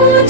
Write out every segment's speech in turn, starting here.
good.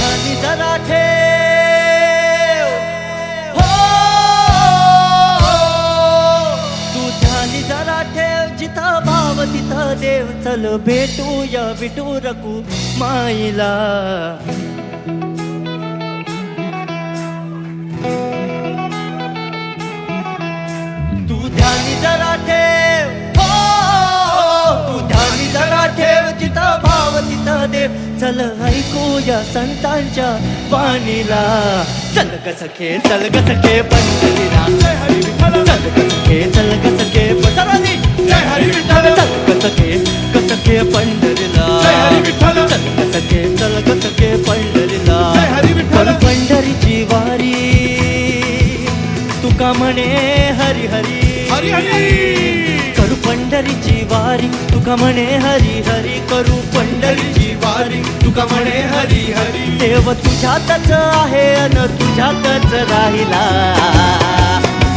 तू ध्यानी ठेव. हो तू ठेव. जिथं भाव तिथं देव. चल भेटूया विटू रकू माईला. देव चल ऐकूया संतांच्या वाणीला. चल ग सखे चल ग सखे पंढरीला. चल ग सखे चल ग सखे पंढरी चल ग सखे ग सखे पंढरीला. चल ग सखे चल ग सखे पंढरीला. पंढरीची वारी. तुका म्हणे हरी हरी. हरी हरी. पंढरीची वारी तुका म्हणे हरी हरी करू पंढरीची वारी. तुका म्हणे हरी हरी? देव तुझ्यातच आहे अन तुझ्यातच राहिला.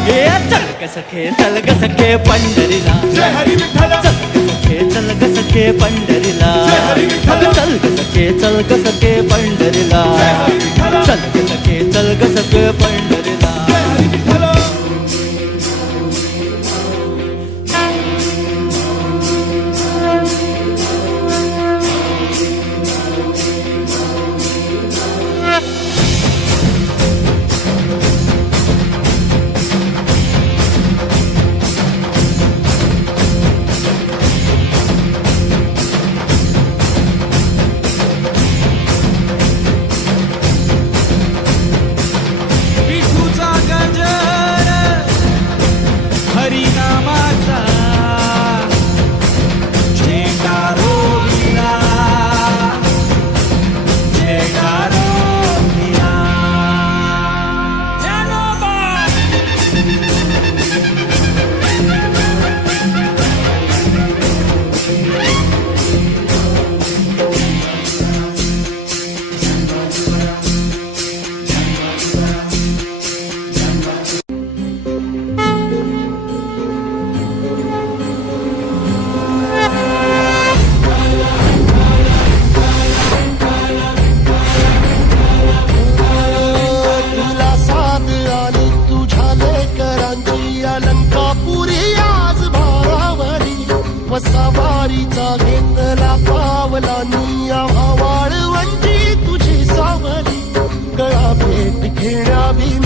हे चलक सखे चलक सखे पंढरीला. सखे चलक सखे पंढरीला. चलक सखे चलक सखे पंढरीला. चलक सखे चलक सखे पंढरी लेकरांची अलंकापुरी आज भारावरी वसावारीचा घेतला पावलांनी आव्हा वाळवंटी तुझी सावली. गळा भेट घेण्या भीमेची